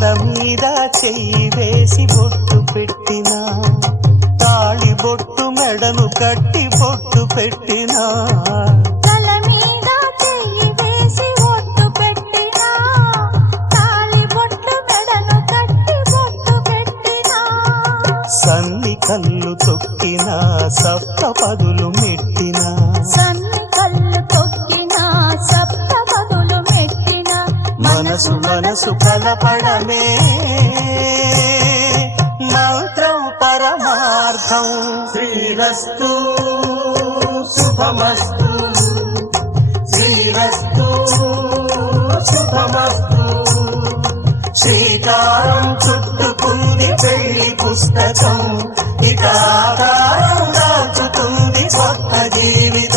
తల మీద చెయ్యి వేసి బొట్టు పెట్టినా, తాళి బొట్టు మెడను కట్టి బొట్టు పెట్టినా, తల మీద చెయ్యి వేసి బొట్టు పెట్టినా, తాళి బొట్టు మెడను కట్టి బొట్టు పెట్టినా, సన్ని కళ్ళు తొక్కినా సప్త పదులు మెట్టినా, సన్ని కళ్ళు తొక్కినా సప్త పదులు మెట్టినా, మనసు మనసు కలపడమే మంత్రం పరమార్థం. శ్రీరస్తు శుభమస్తు, శ్రీరస్తు శుభమస్తు. శ్రీకారం చుట్టుకుంది పెళ్లి పుస్తకం, ఇక ఆకారం దాచుతుంది కొత్త జీవితం.